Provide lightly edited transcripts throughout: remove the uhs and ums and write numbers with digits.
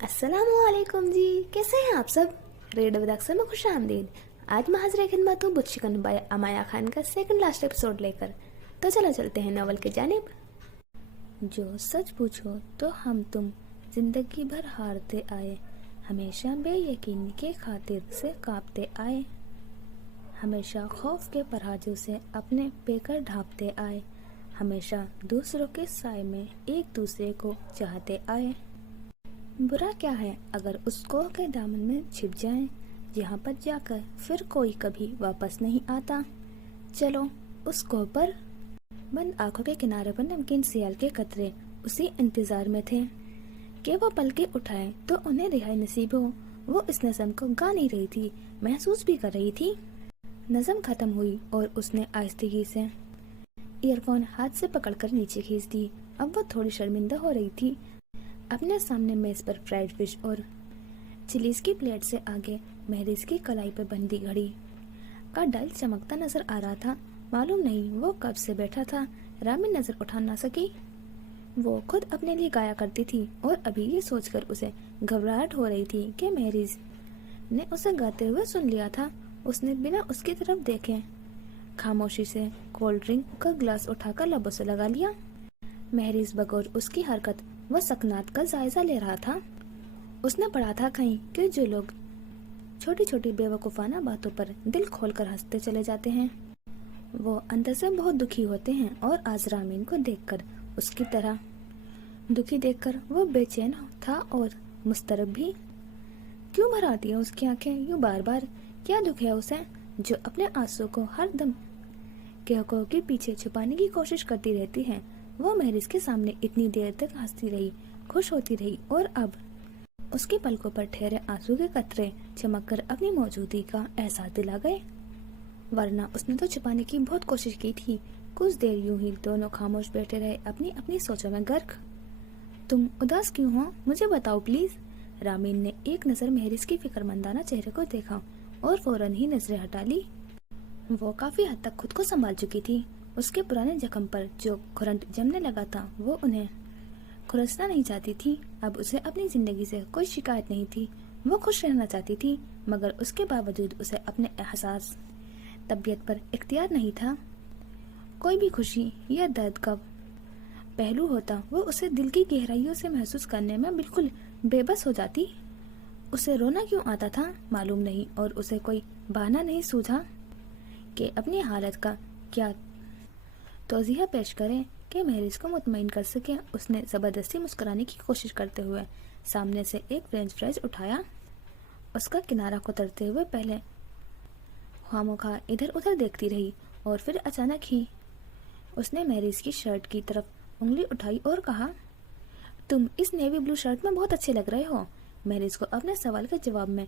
अस्सलाम वालेकुम जी, कैसे हैं आप सब। रेड विद अक्सर में खुश आमदीद। आज मैं हाजिर खिदमत हूँ बुच्चिकन बाय अमाया खान का सेकंड लास्ट एपिसोड लेकर। तो चलो चलते हैं नॉवल की जानिब। जो सच पूछो तो हम तुम जिंदगी भर हारते आए, हमेशा बेयकीन के खातिर से कांपते आए, हमेशा खौफ के पराजू से अपने पेकर ढांपते आए, हमेशा दूसरों के साए में एक दूसरे को चाहते आए। बुरा क्या है अगर उसको के दामन में छिप जाएं, जहाँ पर जाकर फिर कोई कभी वापस नहीं आता। चलो उस कोह पर बंद आंखों के किनारे पर नमकीन सियाल के कतरे उसी इंतजार में थे कि वो पलके उठाए तो उन्हें रिहाई नसीब हो। वो इस नज़म को गा नहीं रही थी, महसूस भी कर रही थी। नज़म खत्म हुई और उसने आहिस्तगी से ईयरफोन हाथ से पकड़कर नीचे खींच दी। अब वो थोड़ी शर्मिंदा हो रही थी। अपने सामने मेज पर फ्राइड फिश और चिलीज की प्लेट से आगे महरीज की कलाई पर बंधी घड़ी का डायल चमकता नजर आ रहा था। मालूम नहीं वो कब से बैठा था, रामिन नजर उठा ना सकी। वो खुद अपने लिए गाया करती थी और अभी ये सोचकर उसे घबराहट हो रही थी कि महरीज ने उसे गाते हुए सुन लिया था। उसने बिना उसकी तरफ देखे खामोशी से कोल्ड ड्रिंक का ग्लास उठाकर लबों से लगा लिया। महरीज बगौर उसकी हरकत वह सकनात का जायजा ले रहा था। उसने पढ़ा था कहीं कि जो लोग छोटी छोटी बेवकूफाना बातों पर दिल खोलकर हंसते चले जाते हैं वो अंदर से बहुत दुखी होते हैं। और आज रामीन को देखकर उसकी तरह दुखी देखकर वो बेचैन था और मुस्तरब भी। क्यों भर आती है उसकी आंखें यूं बार बार? क्या दुख है उसे जो अपने आंसू को हर दम कहकों के पीछे छुपाने की कोशिश करती रहती है। वो महरिज के सामने इतनी देर तक हंसती रही, खुश होती रही, और अब उसके पलकों पर ठहरे आंसू के कतरे चमककर अपनी मौजूदगी का एहसास दिला गए। वरना उसने तो छुपाने की बहुत कोशिश की थी। कुछ देर यूं ही दोनों खामोश बैठे रहे, अपनी अपनी सोचों में गर्क। तुम उदास क्यों हो, मुझे बताओ प्लीज। रामीन ने एक नजर महरिज की फिक्रमंदाना चेहरे को देखा और फौरन ही नजरें हटा ली। वो काफी हद तक खुद को संभाल चुकी थी। उसके पुराने जख्म पर जो खुरंट जमने लगा था वो उन्हें खुरसना नहीं चाहती थी। अब उसे अपनी जिंदगी से कोई शिकायत नहीं थी। वो खुश रहना चाहती थी, मगर उसके बावजूद उसे अपने एहसास तबीयत पर इख्तियार नहीं था। कोई भी खुशी या दर्द का पहलू होता वो उसे दिल की गहराइयों से महसूस करने में बिल्कुल बेबस हो जाती। उसे रोना क्यों आता था मालूम नहीं, और उसे कोई बहाना नहीं सूझा कि अपनी हालत का क्या तौज़ीह पेश करें कि महरिज को मुतमईन कर सके। उसने जबरदस्ती मुस्कुराने की कोशिश करते हुए सामने से एक फ्रेंच फ्राइज उठाया। उसका किनारा कुतरते हुए पहले खामोखा इधर उधर देखती रही और फिर अचानक ही उसने महरिज की शर्ट की तरफ उंगली उठाई और कहा, तुम इस नेवी ब्लू शर्ट में बहुत अच्छे लग रहे हो। महरिज को अपने सवाल के जवाब में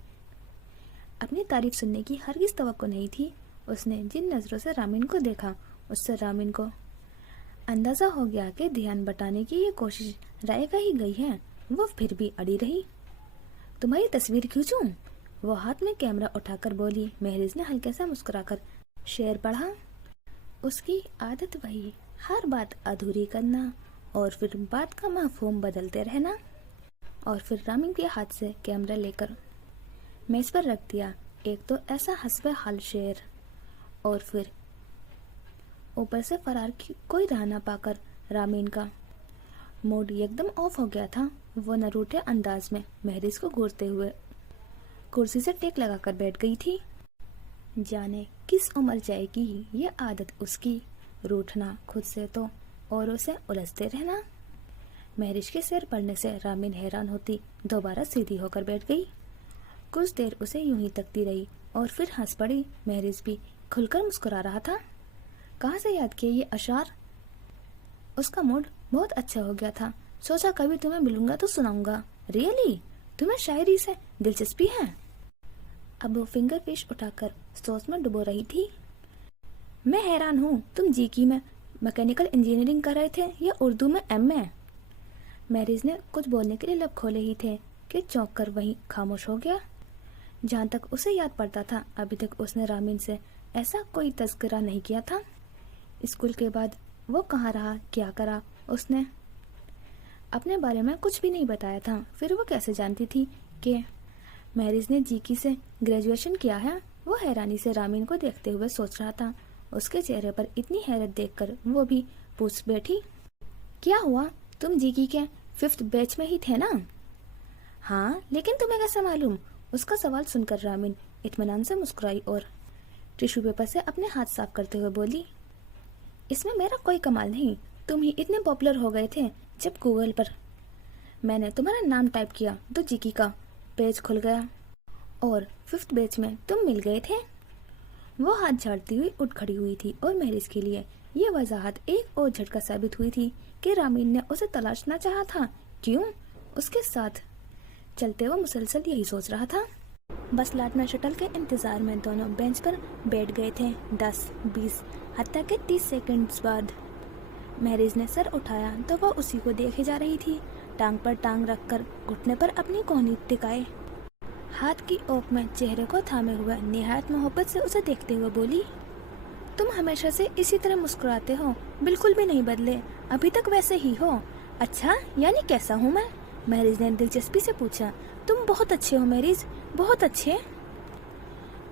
अपनी तारीफ सुनने की हरगिज़ तवक्को नहीं थी। उसने जिन नजरों से रामीन को देखा उससे रामीन को अंदाजा हो गया कि ध्यान बटाने की ये कोशिश रायगा ही गई है। वो फिर भी अड़ी रही। तुम्हारी तस्वीर खींचूं? वो हाथ में कैमरा उठाकर बोली। महरिज ने हल्के से मुस्कुराकर शेर पढ़ा। उसकी आदत वही, हर बात अधूरी करना और फिर बात का मफहूम बदलते रहना। और फिर रामीन के हाथ से कैमरा लेकर मेज पर रख दिया। एक तो ऐसा हस्बे हाल शेर, और फिर ऊपर से फरार की कोई राह ना पाकर रामीन का मूड एकदम ऑफ हो गया था। वो न रूठे अंदाज में महरिज को घूरते हुए कुर्सी से टेक लगाकर बैठ गई थी। जाने किस उम्र जाएगी ये आदत उसकी, रूठना खुद से तो औरों से उलझते रहना। महरिज के सिर पड़ने से रामीन हैरान होती दोबारा सीधी होकर बैठ गई। कुछ देर उसे यूं ही तकती रही और फिर हंस पड़ी। महरिज भी खुलकर मुस्कुरा रहा था। कहाँ से याद किए ये अशार? उसका मूड बहुत अच्छा हो गया था। सोचा कभी तुम्हें मिलूंगा तो सुनाऊंगा। रियली? तुम्हें शायरी से दिलचस्पी है? अब वो फिंगर फिश उठाकर सोच में डुबो रही थी। मैं हैरान हूँ, तुम जी में मैकेनिकल इंजीनियरिंग कर रहे थे या उर्दू में एमए? मैरिज ने कुछ बोलने के लिए लब खोले ही थे कि चौंक कर वहीं खामोश हो गया। जहाँ तक उसे याद पड़ता था अभी तक उसने रामीन से ऐसा कोई तज़किरा नहीं किया था। स्कूल के बाद वो कहाँ रहा, क्या करा उसने? अपने बारे में कुछ भी नहीं बताया था, फिर वो कैसे जानती थी कि महरिज ने जीकी से ग्रेजुएशन किया है? वो हैरानी से रामीन को देखते हुए सोच रहा था। उसके चेहरे पर इतनी हैरत देखकर वो भी पूछ बैठी, क्या हुआ, तुम जीकी के 5th बैच में ही थे ना? हाँ, लेकिन तुम्हें कैसे मालूम? उसका सवाल सुनकर रामीन इत्मीनान से मुस्कुराई और टिश्यू पेपर से अपने हाथ साफ करते हुए बोली, इसमें मेरा कोई कमाल नहीं, तुम ही इतने पॉपुलर हो गए थे जब गूगल पर मैंने तुम्हारा नाम टाइप किया तो जीकी का पेज खुल गया और 5th बैच में तुम मिल गए थे। वो हाथ झाड़ती हुई उठ खड़ी हुई थी और महरिज के लिए ये वजाहत एक और झटका साबित हुई थी कि रामीन ने उसे तलाशना चाहा था। क्यों? उसके साथ चलते हुए मुसलसल यही सोच रहा था। बस लाटना शटल के इंतजार में दोनों बेंच पर बैठ गए थे। 10, 20, हत्या के 30 सेकंड्स बाद महरिज ने सर उठाया तो वह उसी को देखे जा रही थी, टांग पर टांग रखकर घुटने पर अपनी कोहनी टिकाए, हाथ की ओक में चेहरे को थामे हुए निहायत मोहब्बत से उसे देखते हुए बोली, तुम हमेशा से इसी तरह मुस्कुराते हो, बिल्कुल भी नहीं बदले, अभी तक वैसे ही हो। अच्छा, यानी कैसा हूँ मैं? महरिज ने दिलचस्पी से पूछा। तुम बहुत अच्छे हो महरिज, बहुत अच्छे।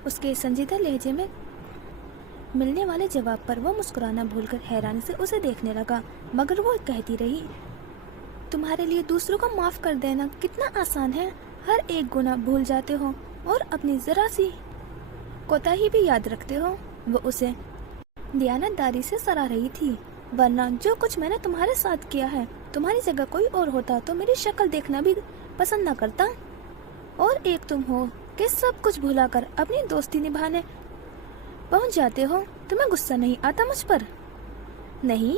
उसके संजीदा लहजे में मिलने वाले जवाब पर वो मुस्कुराना भूलकर हैरानी से उसे देखने लगा, मगर वो कहती रही, तुम्हारे लिए दूसरों को माफ कर देना कितना आसान है, हर एक गुनाह भूल जाते हो और अपनी जरा सी कोताही भी याद रखते हो। वो उसे दयानतदारी से सराह रही थी, वरना जो कुछ मैंने तुम्हारे साथ किया है, तुम्हारी जगह कोई और होता तो मेरी शक्ल देखना भी पसंद न करता। और एक तुम हो कि सब कुछ भुलाकर अपनी दोस्ती निभाने पहुंच जाते हो। तुम्हें गुस्सा नहीं आता मुझ पर? नहीं,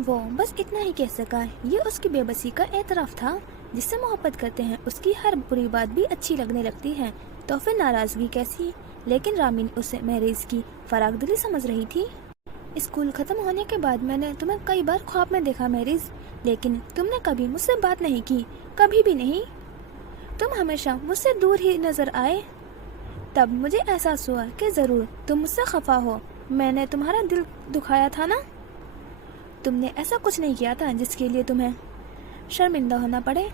वो बस इतना ही कह सका। ये उसकी बेबसी का एतराफ था। जिससे मोहब्बत करते हैं उसकी हर बुरी बात भी अच्छी लगने लगती है, तो फिर नाराजगी कैसी? लेकिन रामीन उसे महरिज की फरागदिली समझ रही थी। स्कूल खत्म होने के बाद मैंने तुम्हें कई बार ख्वाब में देखा महरिज, लेकिन तुमने कभी मुझसे बात नहीं की, कभी भी नहीं। तुम हमेशा मुझसे दूर ही नजर आए। तब मुझे एहसास हुआ कि जरूर तुम मुझसे खफा हो, मैंने तुम्हारा दिल दुखाया था ना। तुमने ऐसा कुछ नहीं किया था जिसके लिए तुम्हें शर्मिंदा होना पड़े।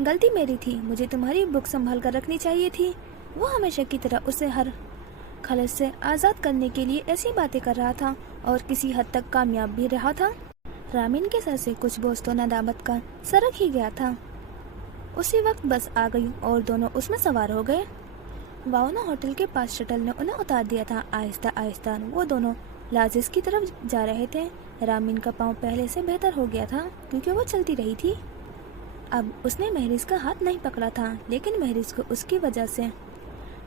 गलती मेरी थी, मुझे तुम्हारी बुक संभाल कर रखनी चाहिए थी। वो हमेशा की तरह उसे हर खलस से आज़ाद करने के लिए ऐसी बातें कर रहा था और किसी हद तक कामयाब भी रहा था। रामीन के सर से कुछ बोझ तो नदामत का सरक ही गया था। उसी वक्त बस आ गई और दोनों उसमें सवार हो गए। वाओना होटल के पास शटल ने उन्हें उतार दिया था। आहिस्ता आहिस्ता वो दोनों लाजिस की तरफ जा रहे थे। रामीन का पाँव पहले से बेहतर हो गया था क्योंकि वो चलती रही थी। अब उसने महरिज का हाथ नहीं पकड़ा था, लेकिन महरिज को उसकी वजह से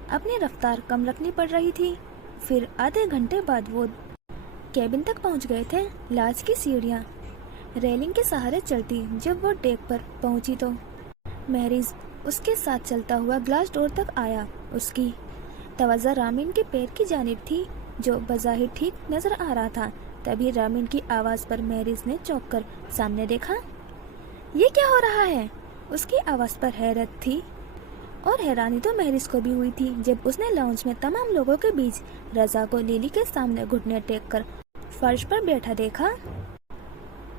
अपनी रफ्तार कम रखनी पड़ रही थी। फिर आधे घंटे बाद वो केबिन तक पहुंच गए थे। लाज की सीढ़ियां रेलिंग के सहारे चलती। जब वो डेक पर पहुंची तो महरिज उसके साथ चलता हुआ ग्लास डोर तक आया। उसकी तवज्जो रामीन के पैर की जानिब थी, जो बज़ाहिर ठीक नजर आ रहा था। तभी रामीन की आवाज़ पर महरिज ने चौंक कर सामने देखा। ये क्या हो रहा है? उसकी आवाज़ पर हैरत थी और हैरानी तो महरिज को भी हुई थी जब उसने लाउंज में तमाम लोगों के बीच रजा को लिली के सामने घुटने टेक कर फर्श पर बैठा देखा।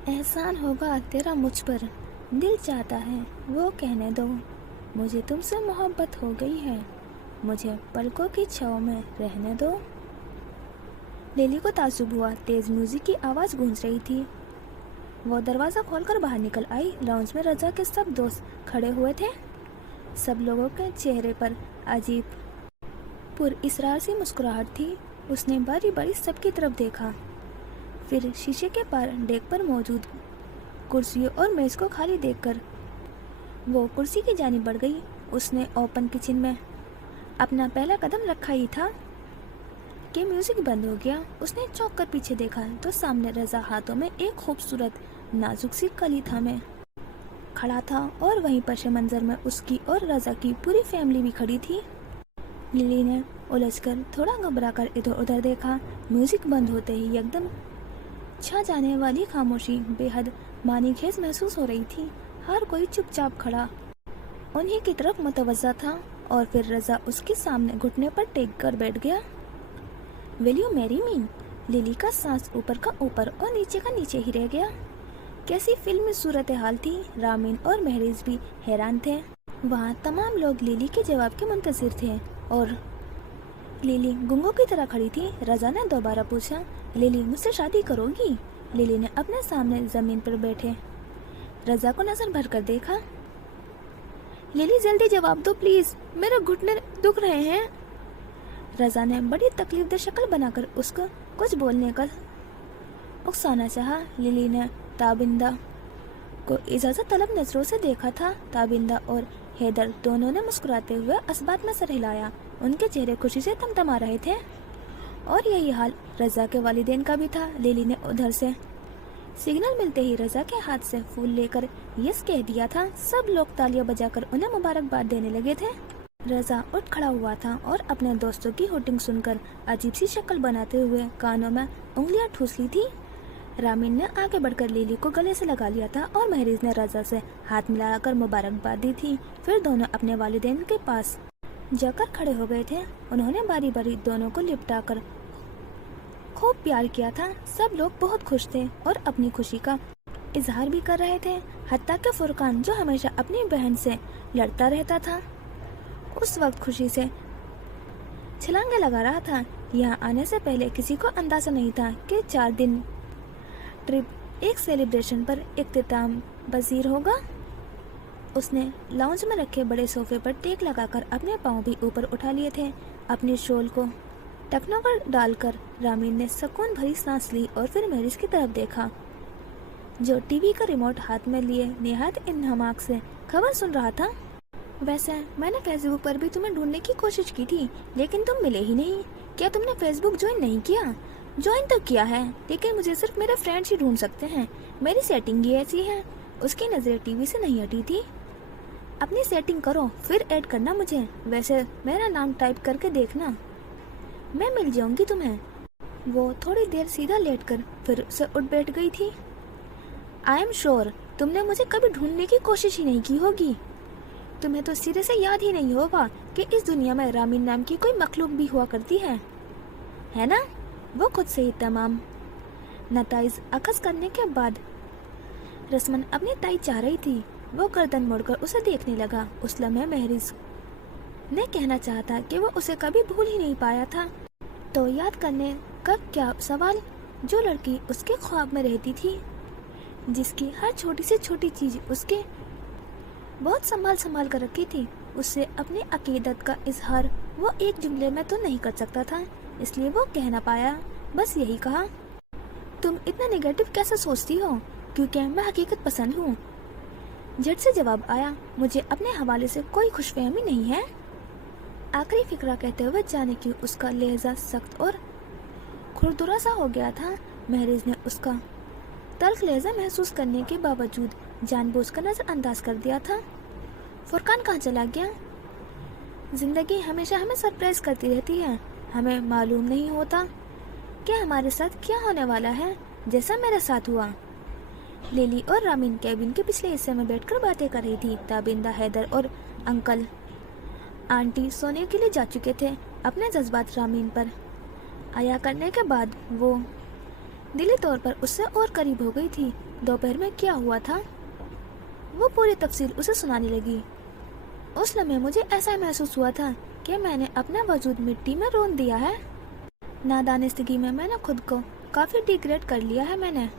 एहसान होगा तेरा मुझ पर, दिल चाहता है वो कहने दो, मुझे तुमसे मोहब्बत हो गई है, मुझे पलकों की छाँव में रहने दो। लिली को ताज्जुब हुआ। तेज म्यूजिक की आवाज़ गूंज रही थी। वो दरवाज़ा खोलकर बाहर निकल आई। लाउंज में रजा के सब दोस्त खड़े हुए थे। सब लोगों के चेहरे पर अजीब पुरइसरार सी मुस्कुराहट थी। उसने बारी बारी सबकी तरफ देखा, फिर शीशे के पार डेक पर मौजूद कुर्सियों और मेज को खाली देखकर वो कुर्सी की जानिब बढ़ गई। उसने ओपन किचन में अपना पहला कदम रखा ही था कि म्यूजिक बंद हो गया। उसने चौंक कर पीछे देखा तो सामने रजा हाथों में एक खूबसूरत नाजुक सी कली थामे खड़ा था और वहीं पश मंजर में उसकी और रजा की पूरी फैमिली भी खड़ी थी। लिली ने उलझकर थोड़ा घबरा कर इधर उधर देखा। म्यूजिक बंद होते ही एकदम छा जाने वाली खामोशी बेहद मानीखेज महसूस हो रही थी। हर कोई चुपचाप खड़ा उन्हीं की तरफ मुतवज्जा था और फिर रजा उसके सामने घुटने पर टेक कर बैठ गया। Will you marry me? Lily का सांस ऊपर का ऊपर और नीचे का नीचे ही रह गया। कैसी फिल्मी सूरत हाल थी। रामीन और महरीज भी हैरान थे। वहाँ तमाम लोग लिली के जवाब के मुंतजिर थे और लिली गुंगों की तरह खड़ी थी। रजा ने दोबारा पूछा, लिली मुझसे शादी करोगी? लिली ने अपने सामने जमीन पर बैठे रजा को नजर भर कर देखा। लिली जल्दी जवाब दो प्लीज, मेरे घुटने दुख रहे हैं। रजा ने बड़ी तकलीफदेह शक्ल बनाकर उसको कुछ बोलने का उकसाना चाहा। लिली ने ताबिंदा को इजाजत तलब नजरों से देखा था। ताबिंदा और हैदर दोनों ने मुस्कुराते हुए असबात में सर हिलाया। उनके चेहरे खुशी से तमतमा रहे थे और यही हाल रजा के वालिदैन का भी था। लिली ने उधर से सिग्नल मिलते ही रजा के हाथ से फूल लेकर यस कह दिया था। सब लोग तालियां बजाकर उन्हें मुबारकबाद देने लगे थे। रजा उठ खड़ा हुआ था और अपने दोस्तों की होटिंग सुनकर अजीब सी शक्ल बनाते हुए कानों में उंगलियां ठूस ली थी। रामीन ने आगे बढ़कर लिली को गले से लगा लिया था और महरीज ने रजा से हाथ मिलाकर मुबारकबाद दी थी। फिर दोनों अपने वालिदैन के पास जाकर खड़े हो गए थे। उन्होंने बारी बारी दोनों को लिपटा कर खूब प्यार किया था। सब लोग बहुत खुश थे और अपनी खुशी का इजहार भी कर रहे थे। हत्ता कि फुरकान जो हमेशा अपनी बहन से लड़ता रहता था, उस वक्त खुशी से छलांगे लगा रहा था। यहाँ आने से पहले किसी को अंदाजा नहीं था कि 4 दिन ट्रिप एक सेलिब्रेशन पर इख्तिताम पजीर होगा। उसने लाउंज में रखे बड़े सोफे पर टेक लगाकर अपने पांव भी ऊपर उठा लिए थे। अपनी शॉल को टखनों पर डालकर रामीन ने सुकून भरी सांस ली और फिर महरीज की तरफ देखा, जो टीवी का रिमोट हाथ में लिए निहायत इन्हमाक से खबर सुन रहा था। वैसे मैंने फेसबुक पर भी तुम्हें ढूंढने की कोशिश की थी, लेकिन तुम मिले ही नहीं। क्या तुमने फेसबुक ज्वाइन नहीं किया? ज्वाइन तो किया है, लेकिन मुझे सिर्फ मेरे फ्रेंड्स ही ढूंढ सकते हैं। मेरी सेटिंग ही ऐसी है। उसकी नजरें टीवी से नहीं हटी थी। अपनी सेटिंग करो, फिर ऐड करना मुझे। वैसे मेरा नाम टाइप करके देखना, मैं मिल जाऊंगी तुम्हें। वो थोड़ी देर सीधा लेटकर फिर से उठ बैठ गई थी। आई एम श्योर तुमने मुझे कभी ढूंढने की कोशिश ही नहीं की होगी। तुम्हें तो सिरे से याद ही नहीं होगा कि इस दुनिया में रामीन नाम की कोई मखलूक भी हुआ करती है ना? वो खुद से ही तमाम नताइज अखज़ करने के बाद रस्मन अपनी ताई चाह रही थी। वो गर्दन मोड़कर उसे देखने लगा। उस लम्हे महरीज ने कहना चाहा था कि वो उसे कभी भूल ही नहीं पाया था, तो याद करने का क्या सवाल। जो लड़की उसके ख्वाब में रहती थी, जिसकी हर छोटी से छोटी चीज उसके बहुत संभाल कर रखी थी, उससे अपनी अकीदत का इजहार वो एक जुमले में तो नहीं कर सकता था, इसलिए वो कह ना पाया। बस यही कहा, तुम इतना नेगेटिव कैसे सोचती हो? क्योंकि मैं हकीकत पसंद हूँ। झट से जवाब आया, मुझे अपने हवाले से कोई खुशफहमी नहीं है। आखिरी फिक्रा कहते हुए जाने की उसका लहजा सख्त और खुरदुरा सा हो गया था। महरीज ने उसका तल्ख लहजा महसूस करने के बावजूद जानबूझकर नजरअंदाज कर दिया था। फुरकान कहाँ चला गया? जिंदगी हमेशा हमें सरप्राइज करती रहती है। हमें मालूम नहीं होता कि हमारे साथ क्या होने वाला है, जैसा मेरे साथ हुआ। लिली और रामीन कैबिन के पिछले हिस्से में बैठकर बातें कर रही थी। ताबिंदा, हैदर और अंकल आंटी सोने के लिए जा चुके थे। अपने जज्बात रामीन पर आया करने के बाद वो दिली तौर पर उससे और करीब हो गई थी। दोपहर में क्या हुआ था वो पूरी तफसील उसे सुनाने लगी। उस लम्हे मुझे ऐसा महसूस हुआ था कि मैंने अपना वजूद मिट्टी में रोन दिया है। नादानिस्तगी में मैंने खुद को काफी डिग्रेड कर लिया है मैंने।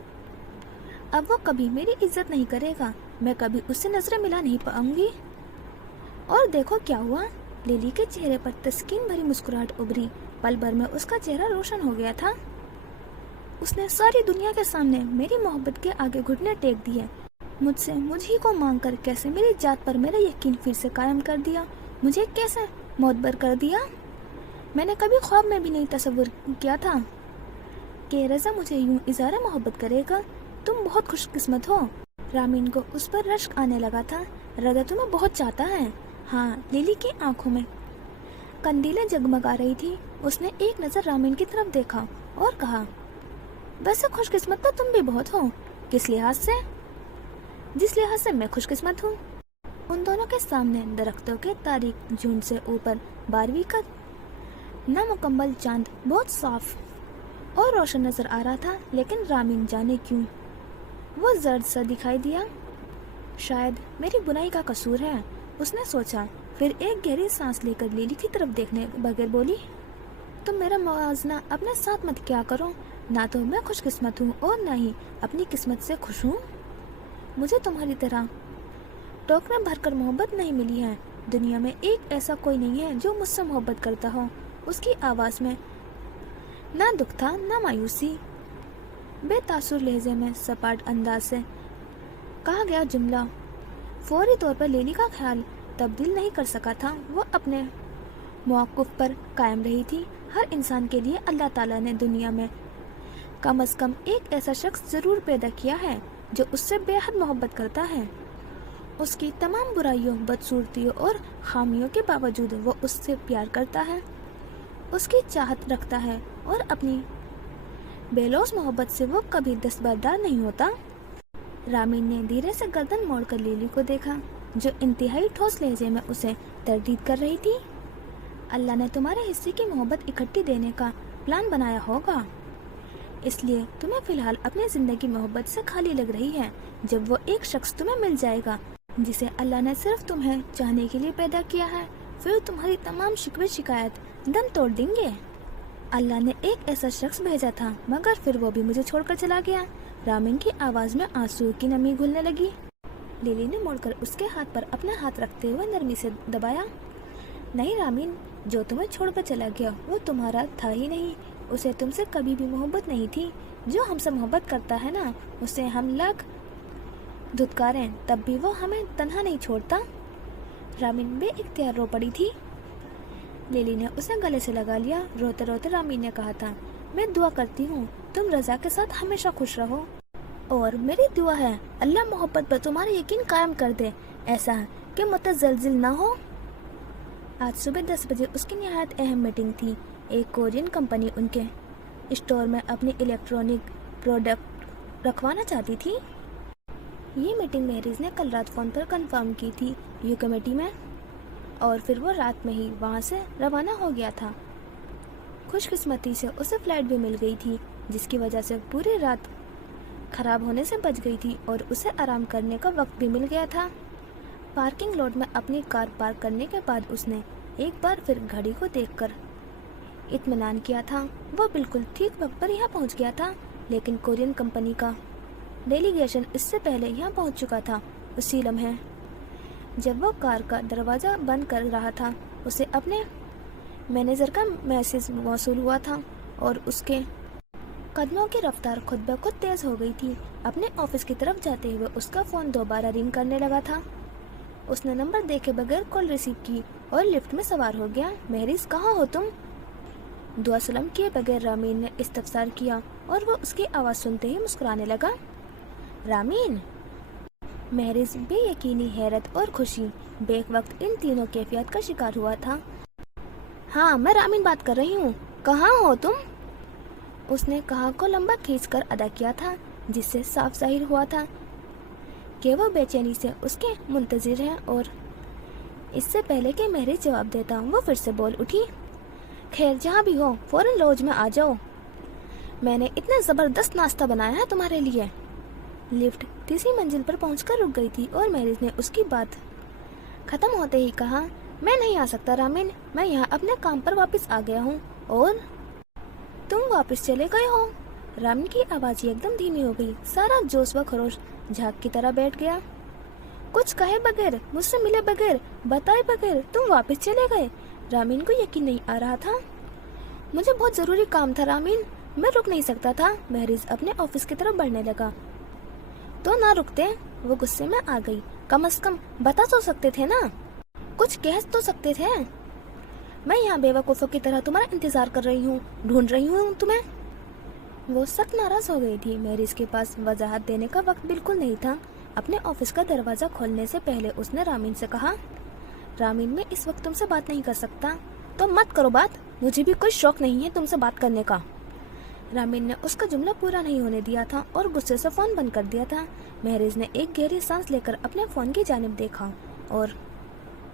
अब वो कभी मेरी इज्जत नहीं करेगा, मैं कभी उससे नजरें मिला नहीं पाऊंगी। और देखो क्या हुआ। लिली के चेहरे पर तस्कीन भरी मुस्कुराहट उभरी। पल भर में उसका चेहरा रोशन हो गया था। उसने सारी दुनिया के सामने मेरी मोहब्बत के आगे घुटने टेक दिए। मुझसे मुझी को मांगकर कैसे मेरी जात पर मेरा यकीन फिर से कायम कर दिया, मुझे कैसे मोतबर कर दिया। मैंने कभी ख्वाब में भी नहीं तसव्वुर किया था कि रजा मुझे यूं इज़हार मोहब्बत करेगा। तुम बहुत खुशकिस्मत हो। रामीन को उस पर रश्क आने लगा था। रजा तुम्हें बहुत चाहता है। हाँ, लिली की आंखों में कंदीलें जगमगा रही थी। उसने एक नजर रामीन की तरफ देखा और कहा, वैसे खुशकिस्मत तो तुम भी बहुत हो। किस लिहाज से? जिस लिहाज से मैं खुशकिस्मत हूँ। उन दोनों के सामने दरख्तों के तारीक झुंड से ऊपर 12वीं का नामुकम्मल चांद बहुत साफ और रोशन नजर आ रहा था। लेकिन रामीन जाने क्यों वो जर्द सा दिखाई दिया। शायद मेरी बुनाई का कसूर है, उसने सोचा। फिर एक गहरी सांस लेकर लिली की तरफ देखने बगैर बोली, तुम मेरा मुआवजा अपने साथ मत क्या करो। ना तो मैं खुशकिस्मत हूँ और ना ही अपनी किस्मत से खुश हूँ। मुझे तुम्हारी तरह टोकरा भरकर मोहब्बत नहीं मिली है। दुनिया में एक ऐसा कोई नहीं है जो मुझसे मोहब्बत करता हो। उसकी आवाज़ में ना दुख था ना मायूसी। बेतासुर लहजे में सपाट अंदाज से कहा गया जुमला फौरी तौर पर लिली का ख्याल तब्दील नहीं कर सका था। वो अपने मौक़िफ़ पर कायम रही थी। हर इंसान के लिए अल्लाह ताला ने दुनिया में कम से कम एक ऐसा शख्स ज़रूर पैदा किया है जो उससे बेहद मोहब्बत करता है। उसकी तमाम बुराइयों, बदसूरतियों और खामियों के बावजूद वो उससे प्यार करता है, उसकी चाहत रखता है और अपनी बेलौस मोहब्बत से वो कभी दस्तबरदार नहीं होता। रामीन ने धीरे से गर्दन मोड़कर लिली को देखा, जो इंतहाई ठोस लहजे में उसे तरदीद कर रही थी। अल्लाह ने तुम्हारे हिस्से की मोहब्बत इकट्ठी देने का प्लान बनाया होगा, इसलिए तुम्हें फिलहाल अपनी ज़िंदगी मोहब्बत से खाली लग रही है। जब वो एक शख्स तुम्हें मिल जाएगा जिसे अल्लाह ने सिर्फ तुम्हें चाहने के लिए पैदा किया है, फिर तुम्हारी तमाम शिकवे शिकायत दम तोड़ देंगे। अल्लाह ने एक ऐसा शख्स भेजा था, मगर फिर वो भी मुझे छोड़कर चला गया। रामीन की आवाज़ में आंसू की नमी घुलने लगी। लिली ने मुड़कर उसके हाथ पर अपना हाथ रखते हुए नरमी से दबाया। नहीं रामीन, जो तुम्हें छोड़कर चला गया वो तुम्हारा था ही नहीं। उसे तुमसे कभी भी मोहब्बत नहीं थी। जो हमसे मोहब्बत करता है ना, उसे हम लाख धुतकारें तब भी वो हमें तन्हा नहीं छोड़ता। रामीन बेइख्तियार रो पड़ी थी। लिली ने उसे गले से लगा लिया। रोते रोते रामीन ने कहा था, मैं दुआ करती हूँ तुम रज़ा के साथ हमेशा खुश रहो, और मेरी दुआ है अल्लाह मोहब्बत पर तुम्हारा यकीन कायम कर दे, ऐसा कि मुतज़लज़िल ना हो। आज सुबह 10 बजे उसकी निहायत अहम मीटिंग थी। एक कोरियन कंपनी उनके स्टोर में अपनी इलेक्ट्रॉनिक प्रोडक्ट रखवाना चाहती थी। ये मीटिंग मैरिज ने कल रात फ़ोन पर कंफर्म की थी यू कमेटी में, और फिर वो रात में ही वहाँ से रवाना हो गया था। खुशकिस्मती से उसे फ्लाइट भी मिल गई थी, जिसकी वजह से पूरी रात खराब होने से बच गई थी और उसे आराम करने का वक्त भी मिल गया था। पार्किंग लॉट में अपनी कार पार्क करने के बाद उसने एक बार फिर घड़ी को देखकर इत्मीनान किया था। वो बिल्कुल ठीक वक्त पर यहाँ पहुँच गया था, लेकिन कोरियन कंपनी का डेलीगेशन इससे पहले यहाँ पहुँच चुका था। उसी लम्हे जब वो कार का दरवाज़ा बंद कर रहा था, उसे अपने मैनेजर का मैसेज मौसूल हुआ था और उसके कदमों की रफ्तार खुद ब खुद तेज़ हो गई थी। अपने ऑफिस की तरफ जाते हुए उसका फ़ोन दोबारा रिंग करने लगा था। उसने नंबर देखे बगैर कॉल रिसीव की और लिफ्ट में सवार हो गया। महरीज, कहाँ हो तुम? दुआ सलाम किए बगैर रामीन ने इस्तफसार किया और वो उसकी आवाज़ सुनते ही मुस्कुराने लगा। रामीन? महरीज बेयकीनी, हैरत और खुशी बेक वक्त इन तीनों कैफियत का शिकार हुआ था। हाँ, मैं रामीन बात कर रही हूँ, कहाँ हो तुम? उसने कहा को लंबा खींचकर अदा किया था, जिससे साफ जाहिर हुआ था कि वो बेचैनी से उसके मुंतजिर है। और इससे पहले कि महरीज जवाब देता, वो फिर से बोल उठी, खैर जहाँ भी हो फौरन लॉज में आ जाओ, मैंने इतना ज़बरदस्त नाश्ता बनाया है तुम्हारे लिए। लिफ्ट तीसरी मंजिल पर पहुंचकर रुक गई थी और महरीज ने उसकी बात ख़त्म होते ही कहा, मैं नहीं आ सकता रामीन, मैं यहाँ अपने काम पर वापस आ गया हूँ। और तुम वापस चले गए हो? रामीन की आवाज़ एकदम धीमी हो गई। सारा जोश व खरोश झाग की तरह बैठ गया। कुछ कहे बगैर, मुझसे मिले बगैर, बताए बगैर तुम वापस चले गए? रामीन को यकीन नहीं आ रहा था। मुझे बहुत ज़रूरी काम था रामीन, मैं रुक नहीं सकता था। महरीज अपने ऑफिस की तरफ बढ़ने लगा। तो ना रुकते? वो गुस्से में आ गई। कम से कम बता तो सकते थे ना, कुछ कह तो सकते थे। मैं यहाँ बेवकूफ़ों की तरह तुम्हारा इंतज़ार कर रही हूँ, ढूंढ रही हूँ तुम्हें। वो सख्त नाराज़ हो गई थी। महरीज के पास वजाहत देने का वक्त बिल्कुल नहीं था। अपने ऑफिस का दरवाज़ा खोलने से पहले उसने रामीन से कहा, रामीन, मैं इस वक्त तुमसे बात नहीं कर सकता। तो मत करो बात, मुझे भी कोई शौक नहीं है तुमसे बात करने का। रामीन ने उसका जुमला पूरा नहीं होने दिया था और गुस्से से फ़ोन बंद कर दिया था। महरीज ने एक गहरी सांस लेकर अपने फ़ोन की जानिब देखा और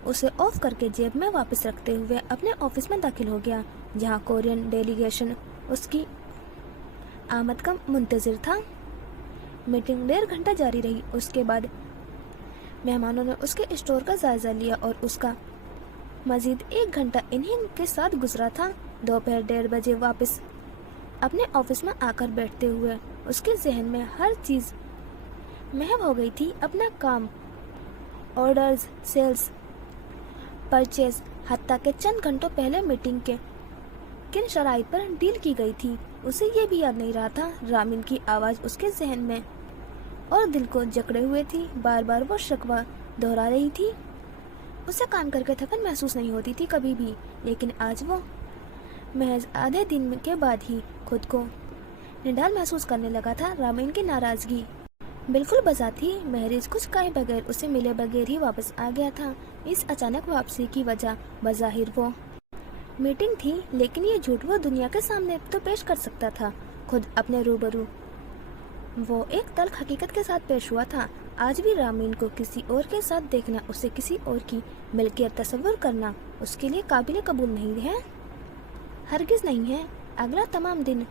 उसे ऑफ करके जेब में वापस रखते हुए अपने ऑफिस में दाखिल हो गया, जहां कोरियन डेलीगेशन उसकी आमद का मुंतज़िर था। मीटिंग 1.5 घंटा जारी रही। उसके बाद मेहमानों ने उसके स्टोर का जायजा लिया और उसका मजीद 1 घंटा इन्हीं के साथ गुजरा था। दोपहर 1:30 बजे वापस अपने ऑफिस में आकर बैठते हुए उसके जहन में हर चीज़ महव हो गई थी। अपना काम, ऑर्डर्स, सेल्स, परचेज, हत्ता के चंद घंटों पहले मीटिंग के किन शराइत पर डील की गई थी उसे ये भी याद नहीं रहा था। रामीन की आवाज़ उसके जहन में और दिल को जकड़े हुए थी। बार बार वो शिकवा दोहरा रही थी। उसे काम करके थकन महसूस नहीं होती थी कभी भी, लेकिन आज वो महज आधे दिन के बाद ही खुद को निडाल महसूस करने लगा था। रामीन की नाराज़गी बिल्कुल बजा थी। महरीज कुछ कहे बगैर, उसे मिले बगैर ही वापस आ गया था। इस अचानक वापसी की वजह बज़ाहिर वो मीटिंग थी, लेकिन ये झूठ वो दुनिया के सामने तो पेश कर सकता था, खुद अपने रूबरू। वो एक तल्ख हकीकत के साथ पेश हुआ था। आज भी रामीन को किसी और के साथ देखना, उसे किसी और की मिल्कियत तस्वुर करना उसके लिए काबिल कबूल नहीं है, हरगिज नहीं है। अगला तमाम दिन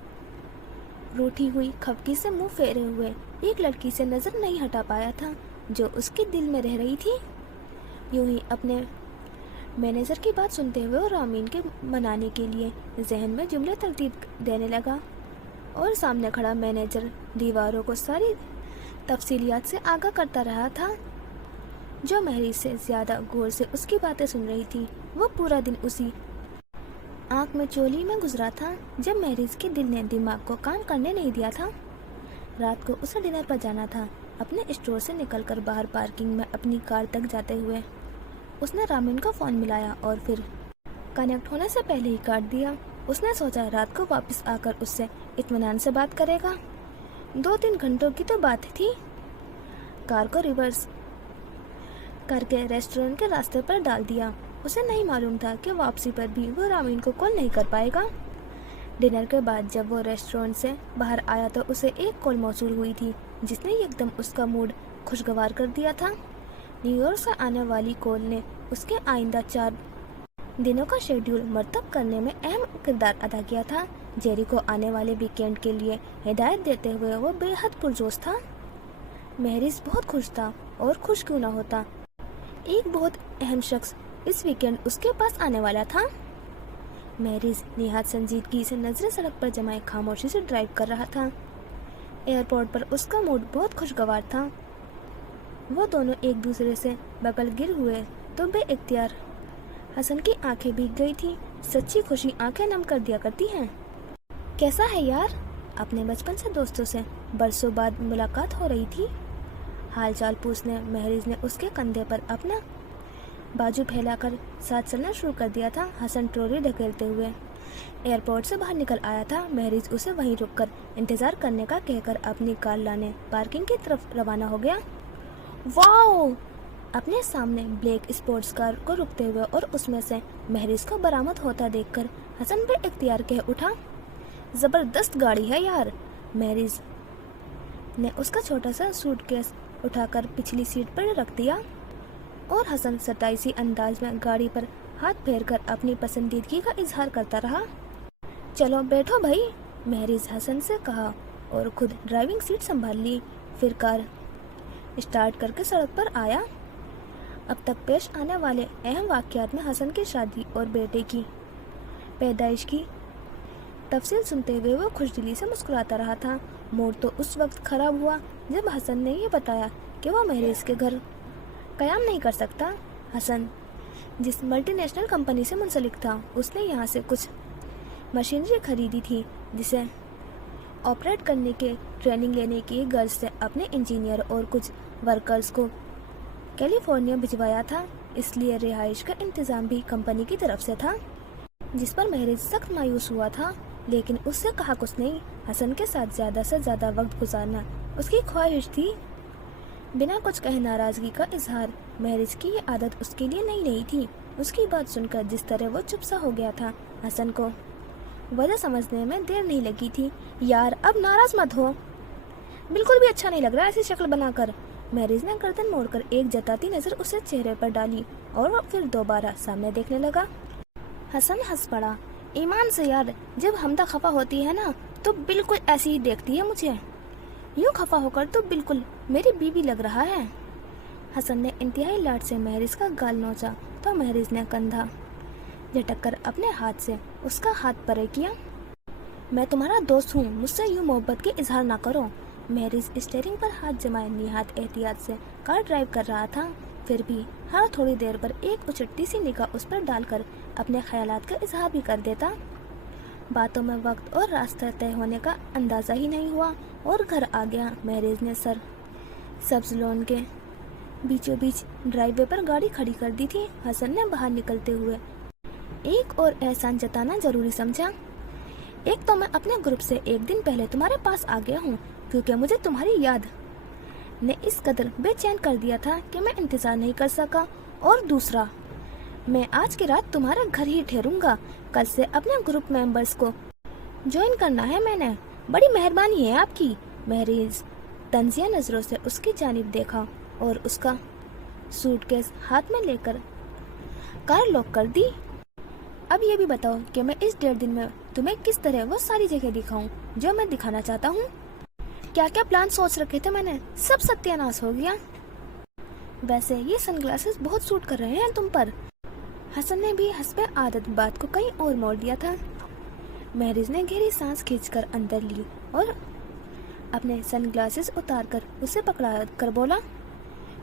रूठी हुई खफकी से मुंह फेरे हुए एक लड़की से नजर नहीं हटा पाया था जो उसके दिल में रह रही थी। यूं ही अपने मैनेजर की बात सुनते हुए वो रामीन के मनाने के लिए जहन में जुमले तरतीब देने लगा और सामने खड़ा मैनेजर दीवारों को सारी तफसीलियात से आगाह करता रहा था, जो महरीज से ज्यादा गौर से उसकी बातें सुन रही थी। वो पूरा दिन उसी आंख में चोली में गुजरा था जब महरीज के दिल ने दिमाग को काम करने नहीं दिया था। रात को उसे डिनर पर जाना था। अपने स्टोर से निकलकर बाहर पार्किंग में अपनी कार तक जाते हुए उसने रामीन को फ़ोन मिलाया और फिर कनेक्ट होने से पहले ही काट दिया। उसने सोचा रात को वापस आकर उससे इत्मीनान से बात करेगा। 2-3 घंटों की तो बात थी। कार को रिवर्स करके रेस्टोरेंट के रास्ते पर डाल दिया। उसे नहीं मालूम था कि वापसी पर भी वो रामीन को कॉल नहीं कर पाएगा। डिनर के बाद जब वो रेस्टोरेंट से बाहर आया तो उसे एक कॉल मौसूल हुई थी जिसने एकदम उसका मूड खुशगवार कर दिया था। न्यूयॉर्क से आने वाली कॉल ने उसके आइंदा 4 दिनों का शेड्यूल मरतब करने में अहम किरदार अदा किया था। जेरी को आने वाले वीकेंड के लिए हिदायत देते हुए वो बेहद पुरजोश था। महरीज बहुत खुश था, और खुश क्यों ना होता, एक बहुत अहम शख्स इस वीकेंड उसके पास आने वाला था। महरीज निहायत संजीदगी से नजरें सड़क पर जमाए खामोशी से ड्राइव कर रहा था। एयरपोर्ट पर उसका मूड बहुत खुशगवार था। वो दोनों एक दूसरे से बगल गिर हुए तो बेइख्तियार हसन की आंखें भीग गई थी। सच्ची खुशी आंखें नम कर दिया करती हैं। कैसा है यार? अपने बचपन से दोस्तों से बरसों बाद मुलाकात हो रही थी। हालचाल पूछने महरीज ने उसके कंधे पर अपना बाजू फैलाकर साथ चलना शुरू कर दिया था। हसन ट्रॉली ढकेलते हुए एयरपोर्ट से बाहर निकल आया था। महरीज उसे वहीं रुककर इंतजार करने का कहकर अपनी कार लाने पार्किंग की तरफ रवाना हो गया। वाओ! अपने सामने ब्लैक स्पोर्ट्स कार को रुकते हुए और उसमें से महरीज को बरामद होता देखकर हसन पे इख्तियार कह उठा, जबरदस्त गाड़ी है यार। महरीज ने उसका छोटा सा सूटकेस उठाकर पिछली सीट पर रख दिया और हसन सताइसी अंदाज में गाड़ी पर हाथ फेरकर अपनी पसंदीदगी का इजहार करता रहा। चलो बैठो भाई, महरीज हसन से कहा और खुद ड्राइविंग सीट संभाल ली। फिर कार स्टार्ट करके सड़क पर आया। अब तक पेश आने वाले अहम वाक़यात में हसन की शादी और बेटे की पैदाइश की तफसील सुनते हुए वो खुशदिली से मुस्कुराता रहा था। मूड तो उस वक्त खराब हुआ जब हसन ने ये बताया कि वो महरीज के घर कयाम नहीं कर सकता। हसन जिस मल्टीनेशनल कंपनी से मुंसलिक था, उसने यहाँ से कुछ मशीनरी खरीदी थी जिसे ऑपरेट करने के ट्रेनिंग लेने की गर्ज से अपने इंजीनियर और कुछ वर्कर्स को कैलिफोर्निया भिजवाया था। इसलिए रिहाइश का इंतज़ाम भी कंपनी की तरफ से था, जिस पर महरीज सख्त मायूस हुआ था, लेकिन उससे कहा कुछ नहीं। हसन के साथ ज़्यादा से ज़्यादा वक्त गुजारना उसकी ख्वाहिश थी, बिना कुछ कहे नाराज़गी का इजहार। महरीज की ये आदत उसके लिए नहीं थी। उसकी बात सुनकर जिस तरह वो चुप सा हो गया था, हसन को वजह समझने में देर नहीं लगी थी। यार अब नाराज़ मत हो, बिल्कुल भी अच्छा नहीं लग रहा ऐसी शक्ल बनाकर। महरीज ने गर्दन मोड़कर एक जताती नज़र उसे चेहरे पर डाली और वो फिर दोबारा सामने देखने लगा। हसन हंस पड़ा। ईमान से यार, जब हमदा खफा होती है ना तो बिल्कुल ऐसी ही देखती है मुझे। यूं खफा होकर तो बिल्कुल मेरी बीवी लग रहा है। हसन ने इंतहाई लाड से महरिज का गाल नोचा तो महरिज ने कंधा झटक कर अपने हाथ से उसका हाथ परे किया। मैं तुम्हारा दोस्त हूँ, मुझसे यूं मोहब्बत के इजहार ना करो। महरिज स्टीयरिंग पर हाथ जमाए निहात एहतियात से कार ड्राइव कर रहा था, फिर भी हर थोड़ी देर पर एक उचटती सी निगाह उस पर डालकर अपने ख्यालात का इजहार भी कर देता। बातों में वक्त और रास्ता तय होने का अंदाजा ही नहीं हुआ और घर आ गया। महरिज ने सर सब्ज लॉन के बीचों बीच ड्राइववे पर गाड़ी खड़ी कर दी थी। हसन ने बाहर निकलते हुए एक और एहसान जताना जरूरी समझा। एक तो मैं अपने ग्रुप से एक दिन पहले तुम्हारे पास आ गया हूँ क्योंकि मुझे तुम्हारी याद ने इस कदर बेचैन कर दिया था कि मैं इंतजार नहीं कर सका, और दूसरा मैं आज की रात तुम्हारा घर ही ठहरूंगा। कल से अपने ग्रुप मेंबर्स को ज्वाइन करना है मैंने। बड़ी मेहरबानी है आपकी। महरीज तंजिया नजरों से उसकी जानिब देखा और उसका सूटकेस हाथ में लेकर कार लॉक कर दी। अब ये भी बताओ कि मैं इस 1.5 दिन में तुम्हें किस तरह वो सारी जगह दिखाऊं जो मैं दिखाना चाहता हूँ। क्या क्या प्लान सोच रखे थे मैंने, सब सत्यानाश हो गया। वैसे ये सनग्लासेस बहुत सूट कर रहे हैं तुम पर। हसन ने भी हस्बे आदत बात को कहीं और मोड़ दिया था। महरिज ने गहरी सांस खींचकर अंदर ली और अपने सनग्लासेस उतारकर उसे पकड़ा कर बोला,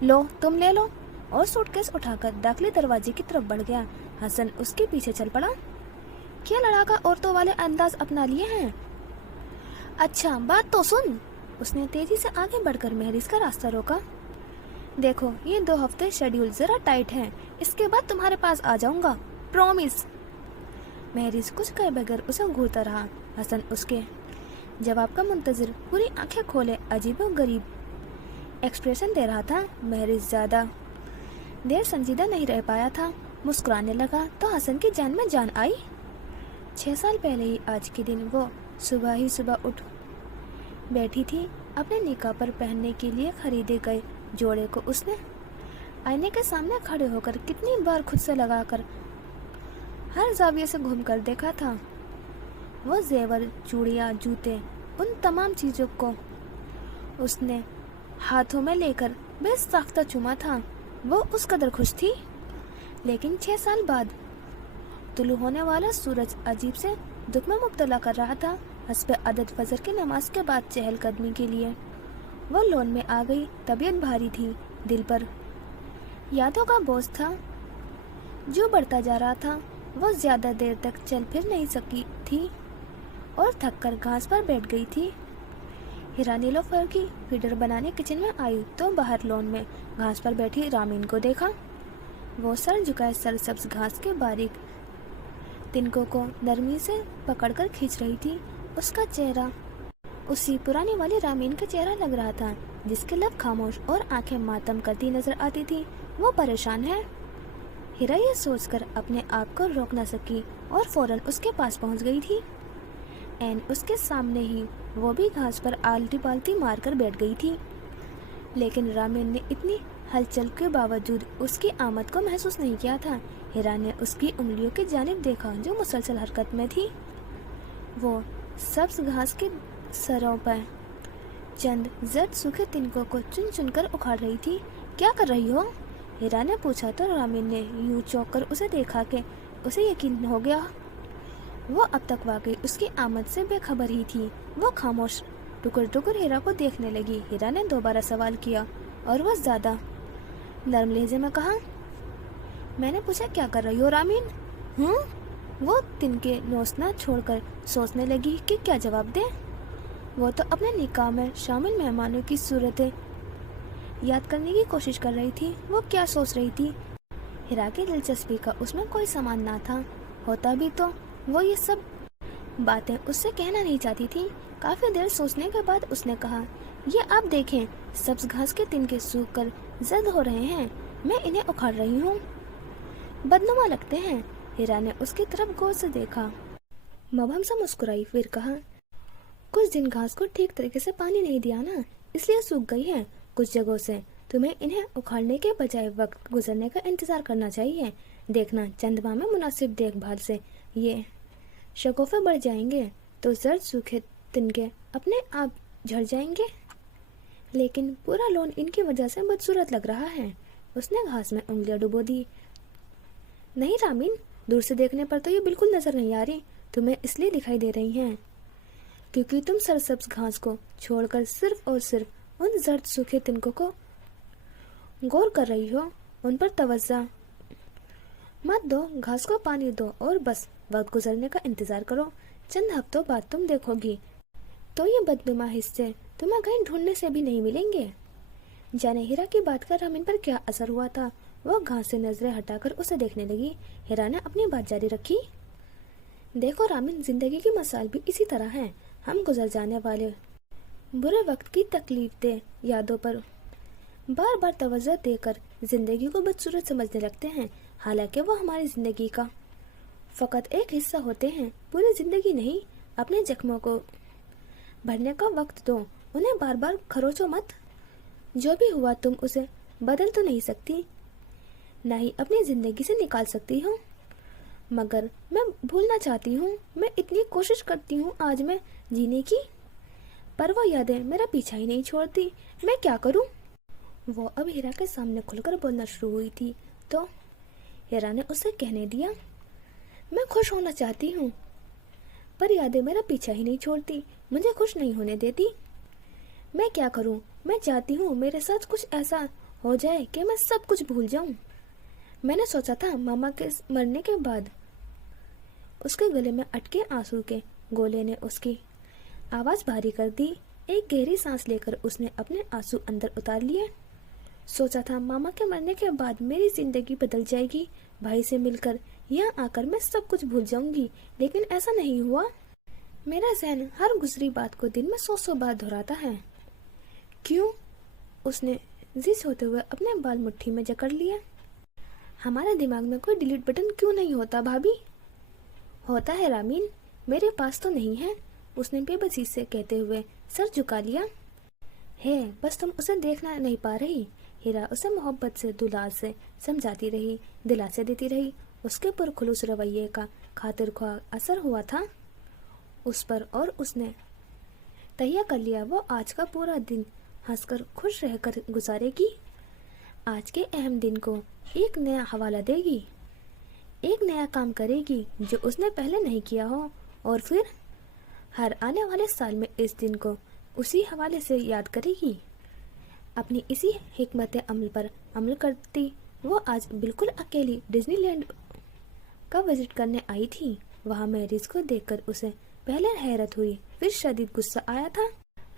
लो तुम ले लो, और सूटकेस उठाकर दाखिली दरवाजे की तरफ बढ़ गया। हसन उसके पीछे चल पड़ा। क्या लड़ाका औरतों वाले अंदाज अपना लिए हैं? अच्छा बात तो सुन। उसने तेजी से आगे बढ़कर महरिज का रास्ता रोका। देखो ये 2 हफ्ते शेड्यूल जरा टाइट है, इसके बाद तुम्हारे पास आ जाऊंगा, प्रॉमिस। महरिज कुछ कहे बगैर उसे घूरता रहा। हसन उसके जवाब का मुंतजिर पूरी आंखें खोले अजीबोगरीब एक्सप्रेशन दे रहा था। महरिज ज्यादा देर संजीदा नहीं रह पाया था, मुस्कुराने लगा तो हसन की जान में जान आई। 6 साल पहले ही आज के दिन वो सुबह उठ बैठी थी। अपने निकाह पर पहनने के लिए खरीदे गए जोड़े को उसने आईने के सामने खड़े होकर कितनी बार खुद से लगाकर हर जाविये से घूमकर देखा था। वो जेवर, चूड़ियाँ, जूते, उन तमाम चीजों को उसने हाथों में लेकर बेसाख्ता चुमा था। वो उस कदर खुश थी। लेकिन 6 साल बाद तुलू होने वाला सूरज अजीब से दुख में मुब्तला कर रहा था। हस्बे अदद फजर की नमाज के बाद चहलकदमी के लिए वो लॉन में आ गई। तबीयत भारी थी, दिल पर यादों का बोझ था जो बढ़ता जा रहा था। वो ज्यादा देर तक चल फिर नहीं सकी थी और थककर घास पर बैठ गई थी। हिरा नीलोफर की फीडर बनाने किचन में आई तो बाहर लॉन में घास पर बैठी रामीन को देखा। वो सर झुकाए सरसब्ज घास के बारीक तिनकों को नरमी से पकड़कर खींच रही थी। उसका चेहरा उसी पुरानी वाली रामीन का चेहरा लग रहा था जिसके लब खामोश और आंखें मातम करती नजर आती थी। वो परेशान है। हिरा ये सोचकर अपने आप को रोक न सकी और फौरन उसके पास पहुंच गई थी। एन उसके सामने ही वो भी घास पर आलती पालती मारकर बैठ गई थी। लेकिन रामीन ने इतनी हलचल के बावजूद उसकी आमद को महसूस नहीं किया था। हिरा ने उसकी उंगलियों की जानिब देखा जो मुसलसल हरकत में थी। वो सब्ज घास के सरों पर चंद जर्द सूखे तिनकों को चुन चुनकर उखाड़ रही थी। क्या कर रही हो? हिरा ने पूछा तो रामीन ने यूं चौंक कर उसे देखा कि उसे यकीन हो गया वो अब तक वाकई उसकी आमद से बेखबर ही थी। वो खामोश टुकर टुकर हिरा को देखने लगी। हिरा ने दोबारा सवाल किया और वह ज्यादा नरम लहजे में कहा, मैंने पूछा क्या कर रही हो रामीन? वो तिनके नोचना छोड़कर सोचने लगी कि क्या जवाब दे। वो तो अपने निकाह में शामिल मेहमानों की सूरतें याद करने की कोशिश कर रही थी। वो क्या सोच रही थी? हिरा की दिलचस्पी का उसमें कोई सामान ना था। होता भी तो वो ये सब बातें उससे कहना नहीं चाहती थी। काफी देर सोचने के बाद उसने कहा, ये आप देखें, सब्ज घास के तिनके सूख कर जर्द हो रहे हैं, मैं इन्हें उखाड़ रही हूँ। बदनुमा लगते हैं। हिरा ने उसकी तरफ गौर से देखा, मबहम से मुस्कुराई, फिर कहा, कुछ दिन घास को ठीक तरीके से पानी नहीं दिया ना, इसलिए सूख गई है कुछ जगहों से। तुम्हें इन्हें उखाड़ने के बजाय वक्त गुजरने का इंतजार करना चाहिए। देखना चंद माह में मुनासिब देखभाल से ये शगुफे बढ़ जाएंगे तो जर्द सूखे तिनके अपने आप झड़ जाएंगे। लेकिन पूरा लॉन इनकी वजह से बदसूरत लग रहा है। उसने घास में उंगलियां डुबो दी। नहीं रामीन, दूर से देखने पर तो ये बिल्कुल नजर नहीं आ रही। तुम्हें इसलिए दिखाई दे रही हैं क्योंकि तुम सरसब्ज घास को छोड़कर सिर्फ और सिर्फ उन जर्द सूखे तिनकों को गौर कर रही हो। उन पर तवज्जो मत दो, घास को पानी दो और बस वक्त गुजरने का इंतजार करो। चंद हफ्तों बाद तुम देखोगी तो ये बदनुमा हिस्से तुम्हें कहीं ढूंढने से भी नहीं मिलेंगे। जाने हीरा की बात का रामीन पर क्या असर हुआ था। वो घास से नजरें हटाकर उसे देखने लगी। हीरा ने अपनी बात जारी रखी। देखो रामीन, जिंदगी की मसाल भी इसी तरह है। हम गुजर जाने वाले बुरे वक्त की तकलीफ दे यादों पर बार बार तवज्जो देकर जिंदगी को बदसूरत समझने लगते हैं। हालांकि वो हमारी जिंदगी का फकत एक हिस्सा होते हैं, पूरी जिंदगी नहीं। अपने जख्मों को भरने का वक्त दो, उन्हें बार बार खरोचो मत। जो भी हुआ तुम उसे बदल तो नहीं सकती, ना ही अपनी जिंदगी से निकाल सकती हो, मगर मैं भूलना चाहती हूँ। मैं इतनी कोशिश करती हूँ आज मैं जीने की, पर वो यादें मेरा पीछा ही नहीं छोड़ती। मैं क्या करूँ? वो अब हीरा के सामने खुलकर बोलना शुरू हुई थी तो हीरा ने उसे कहने दिया, मैं खुश होना चाहती हूँ पर यादें मेरा पीछा ही नहीं छोड़ती, मुझे खुश नहीं होने देती। मैं क्या करूँ? मैं चाहती हूँ मेरे साथ कुछ ऐसा हो जाए कि मैं सब कुछ भूल जाऊँ। मैंने सोचा था मामा के मरने के बाद। उसके गले में अटके आंसू के गोले ने उसकी आवाज भारी कर दी। एक गहरी सांस लेकर उसने अपने आंसू अंदर उतार लिए। सोचा था मामा के मरने के बाद मेरी जिंदगी बदल जाएगी, भाई से मिलकर यहाँ आकर मैं सब कुछ भूल जाऊंगी, लेकिन ऐसा नहीं हुआ। मेरा ज़हन हर गुजरी बात को दिन में 100 बार दोहराता है। क्यों? उसने जिस होते हुए अपने बाल मुट्ठी में जकड़ लिए। हमारे दिमाग में कोई डिलीट बटन क्यों नहीं होता भाभी? होता है रामीन, मेरे पास तो नहीं है, उसने बेबसी से कहते हुए सर झुका लिया। है, बस तुम उसे देखना नहीं पा रही। हीरा उसे मोहब्बत से दुलार से समझाती रही, दिलासे देती रही। उसके पुरखुलूस रवैये का खातिर ख्वाह असर हुआ था उस पर और उसने तहिया कर लिया वो आज का पूरा दिन हंसकर खुश रहकर गुजारेगी। आज के अहम दिन को एक नया हवाला देगी, एक नया काम करेगी जो उसने पहले नहीं किया हो, और फिर हर आने वाले साल में इस दिन को उसी हवाले से याद करेगी। अपनी इसी हिकमत अमल पर अमल करती वो आज बिल्कुल अकेली डिज्नीलैंड का विजिट करने आई थी। वहाँ मैरिज को देखकर उसे पहले हैरत हुई, फिर शदीद गुस्सा आया था।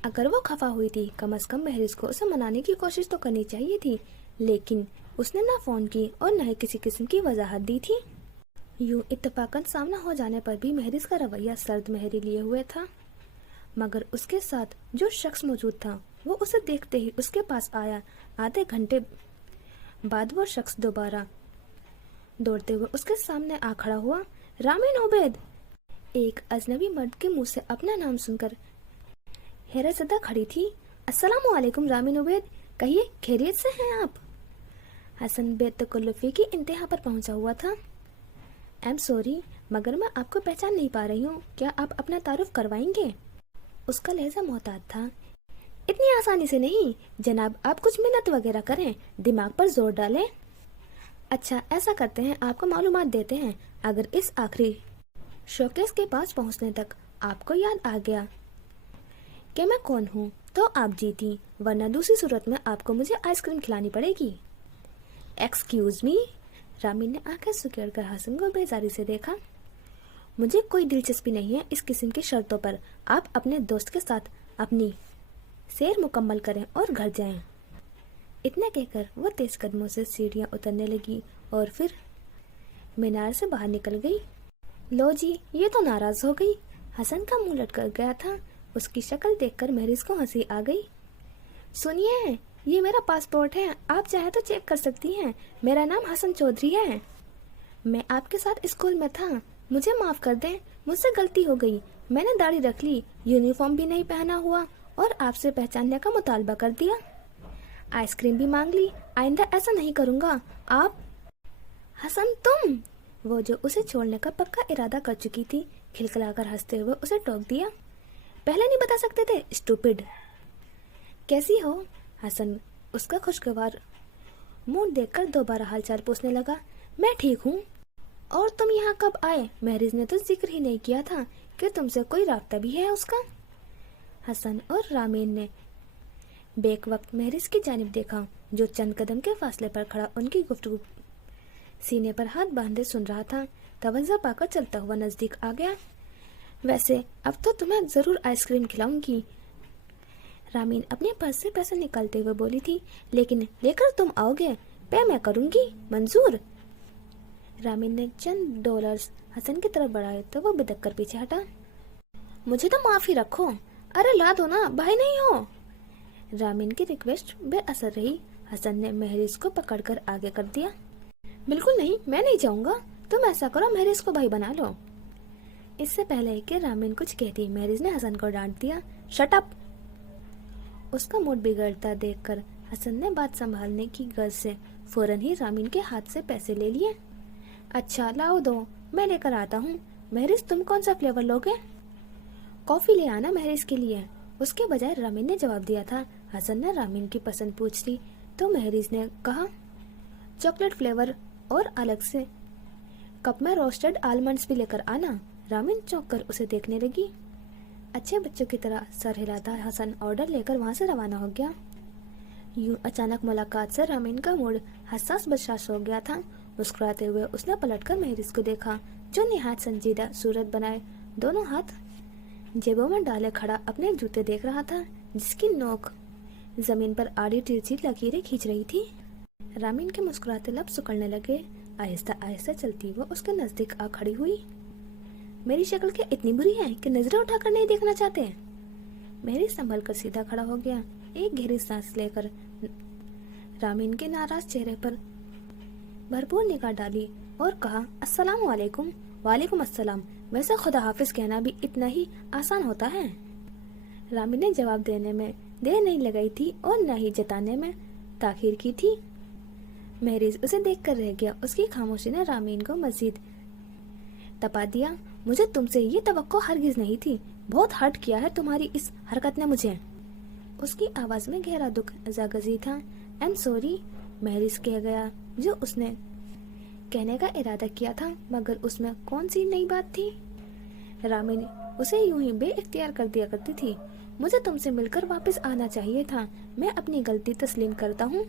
अगर वो खफा हुई थी, कम से कम मैरिज को उसे मनाने की कोशिश तो करनी चाहिए थी, लेकिन उसने ना फोन की और न ही किसी किस्म की वजाहत दी थी। यूं इत्तेफाकन सामना हो जाने पर भी मैरिज का रवैया सर्द महरी लिए हुए था, मगर उसके साथ जो शख्स मौजूद था वो उसे देखते ही उसके पास आया। आधे घंटे बाद वो शख्स दोबारा दौड़ते हुए उसके सामने आ खड़ा हुआ। रामीन उबैद। एक अजनबी मर्द के मुंह से अपना नाम सुनकर हैरत ज़दा खड़ी थी। अस्सलामु अलैकुम रामीन उबैद, कहिए खैरियत से हैं आप? हसन बेतकल्लुफी की इंतहा पर पहुंचा हुआ था। आई एम सॉरी, मगर मैं आपको पहचान नहीं पा रही हूँ, क्या आप अपना तारुफ करवाएंगे? उसका लहजा मोहतात था। इतनी आसानी से नहीं जनाब, आप कुछ मेहनत वगैरह करें, दिमाग पर जोर डालें। अच्छा, ऐसा करते हैं, आपको मालूमात देते हैं। अगर इस आखिरी शोकेस के पास पहुंचने तक आपको याद आ गया कि मैं कौन हूँ तो आप जीती, वरना दूसरी सूरत में आपको मुझे आइसक्रीम खिलानी पड़ेगी। Excuse me. रामीन ने आंखें सुकेड़कर हसन को बेजारी से देखा। मुझे कोई दिलचस्पी नहीं है इस किस्म की शर्तों पर। आप अपने दोस्त के साथ अपनी सैर मुकम्मल करें और घर जाएं। इतना कहकर वो तेज कदमों से सीढ़ियां उतरने लगी और फिर मीनार से बाहर निकल गई। लो जी, ये तो नाराज हो गई। हसन का मुंह लटक गया था। उसकी शक्ल देखकर महरिज को हंसी आ गई। सुनिए, ये मेरा पासपोर्ट है, आप चाहे तो चेक कर सकती हैं। मेरा नाम हसन चौधरी है। मैं आपके साथ स्कूल में था, मुझे माफ कर दें, मुझसे गलती हो गई। मैंने दाढ़ी रख ली, यूनिफॉर्म भी नहीं पहना हुआ और आपसे पहचानने का मुतालबा कर दिया। आइसक्रीम भी मांग ली। आइंदा ऐसा नहीं करूँगा। आप हसन, तुम? वो जो उसे छोड़ने का पक्का इरादा कर चुकी थी, खिलखिलाकर हंसते हुए उसे टोक दिया। पहले नहीं बता सकते थे, स्टूपिड। कैसी हो? हसन उसका खुशगवार मूड देखकर दोबारा हालचाल पूछने लगा। मैं ठीक हूँ। और तुम यहाँ कब आए? महरिज ने तो जिक्र ही नहीं किया था कि तुमसे कोई राब्ता भी है उसका। हसन और रामीन ने बेक वक्त महरिज की जानिब देखा, जो चंद कदम के फासले पर खड़ा उनकी गुफ्तगू सीने पर हाथ बांधे सुन रहा था। तवज्जो पाकर चलता हुआ नजदीक आ गया। वैसे अब तो तुम्हें जरूर आइसक्रीम खिलाऊंगी, रामीन अपने पर्स से पैसे निकालते हुए बोली थी। लेकिन लेकर तुम आओगे? पे मैं करूंगी, मंजूर? रामीन ने चंद डॉलर्स हसन की तरफ बढ़ाए तो वो बिदक कर पीछे हटा। मुझे तो माफी रखो। अरे ला दो ना, भाई नहीं हो। रामीन की रिक्वेस्ट बेअसर रही। हसन ने महरिज को पकड़कर आगे कर दिया। बिल्कुल नहीं, मैं नहीं जाऊंगा। तुम ऐसा करो, महरिज को भाई बना लो। इससे पहले कि रामीन कुछ कहती, महरिज ने हसन को डांट दिया। Shut up. उसका मूड बिगड़ता देखकर हसन ने बात संभालने की गर्ज से फौरन ही रामीन के हाथ से पैसे ले लिए। अच्छा लाओ दो, मैं लेकर आता हूँ। महरिज तुम कौन सा फ्लेवर लोगे? कॉफी ले आना महरिज के लिए। उसके बजाय रामीन ने जवाब दिया था। हसन ने रामीन की पसंद पूछ ली तो महरिज ने कहा चॉकलेट फ्लेवर, और अलग से कप में रोस्टेड आलमंड्स भी लेकर आना। रामीन चौंक कर उसे देखने लगी। अच्छे बच्चों की तरह सर हिलाता हसन ऑर्डर लेकर वहां से रवाना हो गया। यूं अचानक मुलाकात से रामीन का मूड हसास बदसास हो गया था। मुस्कुराते हुए उसने पलटकर महरिज को देखा, जो निहायत संजीदा सूरत बनाए दोनों हाथ जेबों में डाले खड़ा अपने जूते देख रहा था, जिसकी नोक जमीन पर आड़ी तिरछी लकीरें खींच रही थी। रामीन के मुस्कुराते लब सिकुड़ने लगे। आहिस्ता आहिस्ता चलती वो उसके नजदीक आ खड़ी हुई। मेरी शक्ल क्या इतनी बुरी है कि नजरें उठाकर नहीं देखना चाहते? महरिज संभल कर सीधा खड़ा हो गया। एक गहरी सांस लेकर रामीन के नाराज चेहरे पर भरपूर निगाह डाली और कहा, अस्सलाम वालेकुम। वालेकुम अस्सलाम। वैसे खुदा हाफिज कहना भी इतना ही आसान होता है? रामीन ने जवाब देने में देर नहीं लगाई थी और न ही जताने में ताखीर की थी। महरिज उसे देखकर रह गया। उसकी खामोशी ने रामीन को मजीद तपा दिया। मुझे तुमसे ये तवक्को हरगिज नहीं थी। बहुत हर्ट किया है तुम्हारी इस हरकत ने मुझे। उसकी आवाज में गहरा दुख जागजी था। आई एम सॉरी, महरिज कह गया, जो उसने कहने का इरादा किया था, मगर उसमें कौन सी नई बात थी? रामीन उसे यूं ही बेइख्तियार कर दिया करती थी। मुझे तुमसे मिलकर वापस आना चाहिए था। मैं अपनी गलती तस्लीम करता हूँ।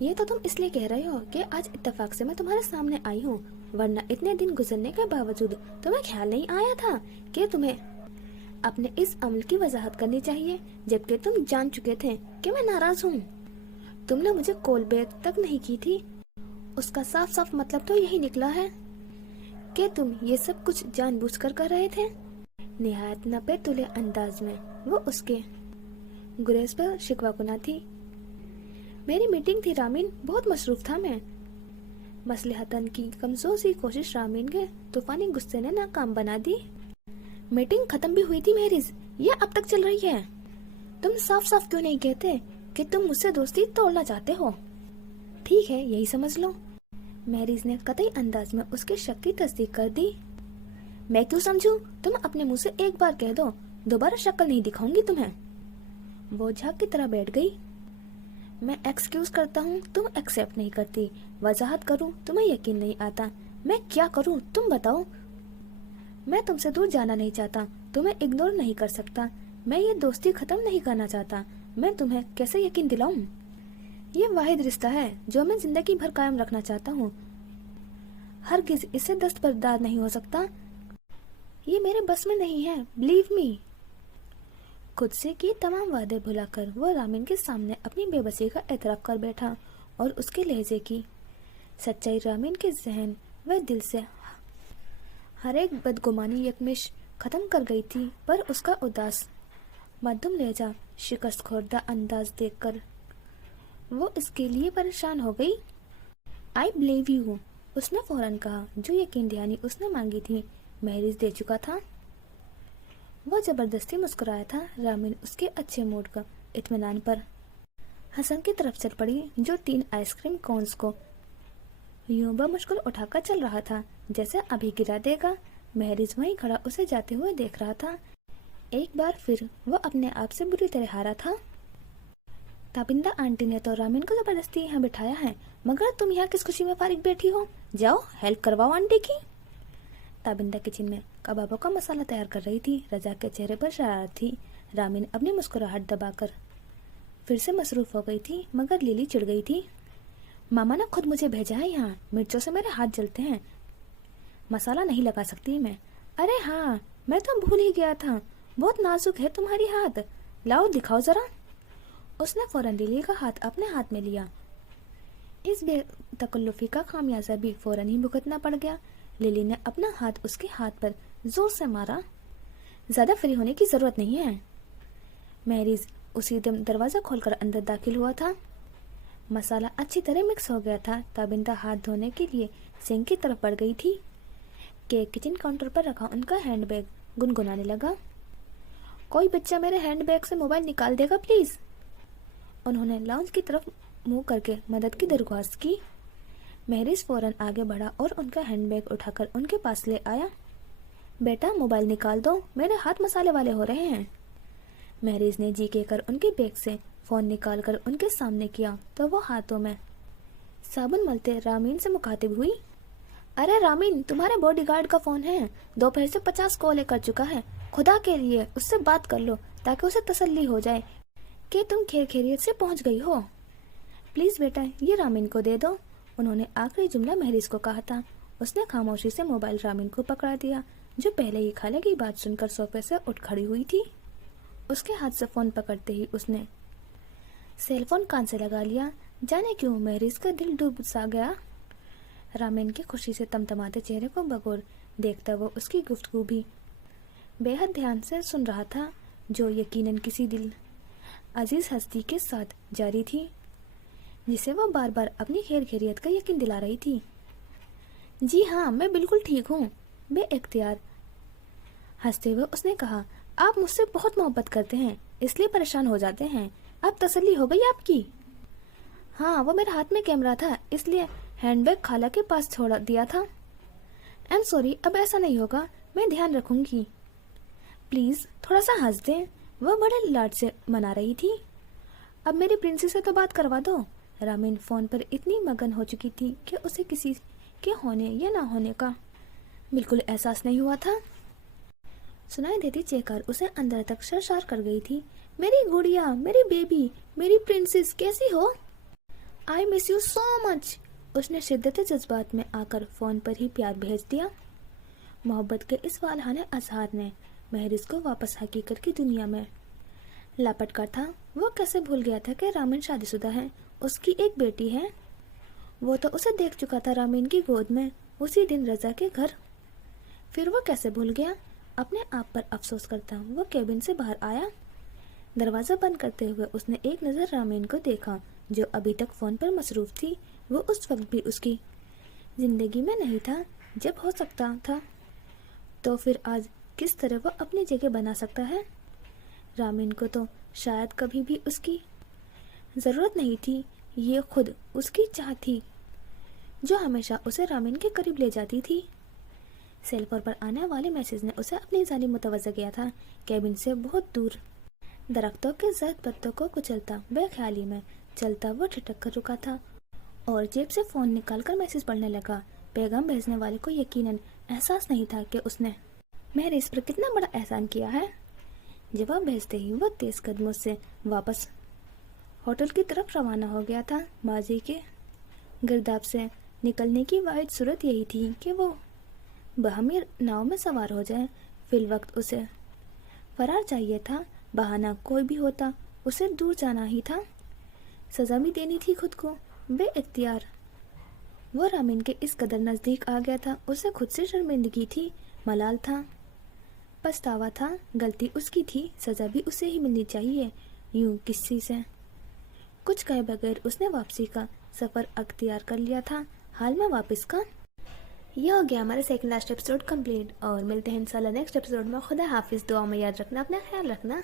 ये तो तुम इसलिए कह रहे हो कि आज इत्तेफाक से मैं तुम्हारे सामने आई हूँ, वरना इतने दिन गुजरने के बावजूद तुम्हें ख्याल नहीं आया था कि तुम्हें अपने इस अमल की वजाहत करनी चाहिए, जबकि तुम जान चुके थे कि मैं नाराज हूँ। तुमने मुझे कॉल बैक तक नहीं की थी। उसका साफ साफ मतलब तो यही निकला है कि तुम ये सब कुछ जानबूझकर कर रहे थे। निहायत नपे तुले अंदाज में वो उसके गुरेज पर शिकवा कुना थी। मेरी मीटिंग थी रामीन, बहुत मसरूफ था मैं। मसलहतन की कमजोर सी कोशिश रामीन के तूफानी गुस्से ने नाकाम बना दी। मीटिंग खत्म भी हुई थी महरिज, ये अब तक चल रही है। तुम साफ साफ क्यों नहीं कहते कि तुम मुझसे दोस्ती तोड़ना चाहते हो? ठीक है, यही समझ लो। महरिज ने कतई अंदाज में उसके शक की तस्दीक कर दी। मैं क्यों समझूं? तुम अपने मुंह से एक बार कह दो, दोबारा शक्ल नहीं दिखाऊंगी तुम्हें। वो झाग की तरह बैठ गई। मैं एक्सक्यूज करता हूँ, तुम एक्सेप्ट नहीं करती। वजाहत करूँ, तुम्हें यकीन नहीं आता। मैं क्या करूँ तुम बताओ। मैं तुमसे दूर जाना नहीं चाहता, तुम्हें इग्नोर नहीं कर सकता। मैं ये दोस्ती खत्म नहीं करना चाहता। मैं तुम्हें कैसे यकीन दिलाऊं? ये वाहिद रिश्ता है जो मैं जिंदगी भर कायम रखना चाहता हूँ। हरगिज इससे दस्तबरदार नहीं हो सकता। ये मेरे बस में नहीं है, बिलीव मी। खुद से किए तमाम वादे भुलाकर वो रामीन के सामने अपनी बेबसी का एतराफ कर बैठा और उसके लहजे की सच्चाई रामीन के जहन व दिल से हर एक बदगुमानी यकमिश खत्म कर गई थी। पर उसका उदास मध्यम लहजा शिकस्त खोरदा अंदाज देखकर वो इसके लिए परेशान हो गई। आई बिलीव यू, उसने फौरन कहा। जो यकीन दहानी उसने मांगी थी महरिज दे चुका था। वो जबरदस्ती मुस्कुराया था। रामीन उसके अच्छे मूड का इत्मीनान पर हसन की तरफ चल पड़ी, जो 3 आइसक्रीम कोन्स को यूं बमुश्किल उठाकर चल रहा था जैसे अभी गिरा देगा। महरिज वहीं खड़ा उसे जाते हुए देख रहा था। एक बार फिर वो अपने आप से बुरी तरह हारा था। ताबिंदा आंटी ने तो रामीन को जबरदस्ती यहाँ बिठाया है, मगर तुम यहाँ किस खुशी में फारिग बैठी हो? जाओ हेल्प करवाओ आंटी की। ताबिंदा किचन में कबाबों का मसाला तैयार कर रही थी। रजा के चेहरे पर शरारत थी। रामीन अपनी मुस्कुराहट दबाकर फिर से मसरूफ हो गई थी, मगर लिली चिढ़ गई थी। मामा ने खुद मुझे भेजा है यहाँ, मिर्चों से मेरे हाथ जलते हैं, मसाला नहीं लगा सकती मैं। अरे हाँ, मैं तो भूल ही गया था, बहुत नाजुक है तुम्हारी हाथ, लाओ दिखाओ जरा। उसने फौरन लिली का हाथ अपने हाथ में लिया। इस बेतकल्लुफी का खामियाजा भी फौरन ही भुगतना पड़ गया। लिली ने अपना हाथ उसके हाथ पर जोर से मारा। ज्यादा फ्री होने की जरूरत नहीं है। महरीज उसी दम दरवाजा खोलकर अंदर दाखिल हुआ था। मसाला अच्छी तरह मिक्स हो गया था। ताबिंदा हाथ धोने के लिए सिंक की तरफ बढ़ गई थी कि किचन काउंटर पर रखा उनका हैंडबैग गुनगुनाने लगा। कोई बच्चा मेरे हैंडबैग से मोबाइल निकाल देगा प्लीज। उन्होंने लाउंज की तरफ मुंह करके मदद की दरख्वास्त की। महरीज फौरन आगे बढ़ा और उनका हैंडबैग उठाकर उनके पास ले आया। बेटा मोबाइल निकाल दो, मेरे हाथ मसाले वाले हो रहे हैं। महरीज ने जी के कर उनके बैग से फोन निकालकर उनके सामने किया तो वो हाथों में साबुन मलते रामीन से मुखातिब हुई। अरे रामीन, तुम्हारे बॉडीगार्ड का फोन है, दोपहर से 50 कॉल कर चुका है, खुदा के लिए उससे बात कर लो ताकि उसे तसल्ली हो जाए कि तुम खैरियत से पहुंच गई हो। प्लीज बेटा ये रामीन को दे दो। उन्होंने आखिरी जुमला महरीज को कहा था। उसने खामोशी से मोबाइल रामीन को पकड़ा दिया, जो पहले ही खाले की बात सुनकर सोफे से उठ खड़ी हुई थी। उसके हाथ से फोन पकड़ते ही उसने सेल फोन कान से लगा लिया। जाने क्यों महरीज का दिल डूब सा गया। रामीन के खुशी से तमतमाते चेहरे को बगौर देखता वो उसकी गुफ्तगू भी बेहद ध्यान से सुन रहा था, जो यकीनन किसी दिल अजीज हस्ती के साथ जारी थी, जिसे वो बार बार अपनी खैरियत का यकीन दिला रही थी। जी हाँ, मैं बिल्कुल ठीक हूँ, बेइख्तियार हंसते हुए उसने कहा। आप मुझसे बहुत मोहब्बत करते हैं, इसलिए परेशान हो जाते हैं। अब तसल्ली हो गई आपकी? हाँ, वो मेरे हाथ में कैमरा था, इसलिए हैंडबैग खाला के पास छोड़ दिया था। आई एम सॉरी, अब ऐसा नहीं होगा, मैं ध्यान रखूंगी। प्लीज थोड़ा सा हंस दें। वह बड़े लाड से मना रही थी। अब मेरी प्रिंसेस से तो बात करवा दो। रामीन फोन पर इतनी मगन हो चुकी थी कि उसे किसी के होने या ना होने का बिल्कुल एहसास नहीं हुआ था। सुनाई देती चेकर उसे अंदर तक सरशार कर गई थी। मेरी गुड़िया, मेरी बेबी, मेरी प्रिंसेस, कैसी हो? I miss you so much. उसने शिद्दत जज्बात में आकर फोन पर ही प्यार भेज दिया। मोहब्बत के इस वालहाने अजहार ने महरीज को वापस हकीकत की दुनिया में लापट कर था। वो कैसे भूल गया था कि रामीन शादीशुदा है, उसकी एक बेटी है। वो तो उसे देख चुका था रामीन की गोद में उसी दिन रजा के घर। फिर वो कैसे भूल गया? अपने आप पर अफसोस करता वो केबिन से बाहर आया। दरवाजा बंद करते हुए उसने एक नजर रामीन को देखा, जो अभी तक फोन पर मसरूफ थी। वो उस वक्त भी उसकी जिंदगी में नहीं था जब हो सकता था, तो फिर आज किस तरह वो अपनी जगह बना सकता है? रामीन को तो शायद कभी भी उसकी जरूरत नहीं थी, ये खुद उसकी चाह थी जो हमेशा उसे रामीन के करीब ले जाती थी। सेल फोन पर आने वाले मैसेज ने उसे अपनी जानिब मुतवज्जह किया था। केबिन से बहुत दूर दरख्तों के जर्द पत्तों को कुचलता बेख्याली में चलता वो ठिठक कर रुका था और जेब से फोन निकालकर मैसेज पढ़ने लगा। पैगाम भेजने वाले को यकीनन एहसास नहीं था कि उसने महरीज पर कितना बड़ा एहसान किया है। जवाब भेजते ही वो तेज कदमों से वापस होटल की तरफ रवाना हो गया था। माजी के गिरदाब से निकलने की वाहिद सूरत यही थी कि वो बहमी नाव में सवार हो जाए। फिल वक्त उसे फरार चाहिए था। बहाना कोई भी होता, उसे दूर जाना ही था। सजा भी देनी थी खुद को बेइख्तियार। वो रामीन के इस कदर नजदीक आ गया था, उसे खुद से शर्मिंदगी थी, मलाल था, पछतावा था। गलती उसकी थी, सजा भी उसे ही मिलनी चाहिए। यूं किसी से कुछ कहे बगैर उसने वापसी का सफर अख्तियार कर लिया था। हाल में वापस का यह हो गया हमारा सेकंड लास्ट एपिसोड कंप्लीट, और मिलते हैं इंशाल्लाह नेक्स्ट एपिसोड में। खुदा हाफिज। दुआ में याद रखना, अपना ख्याल रखना।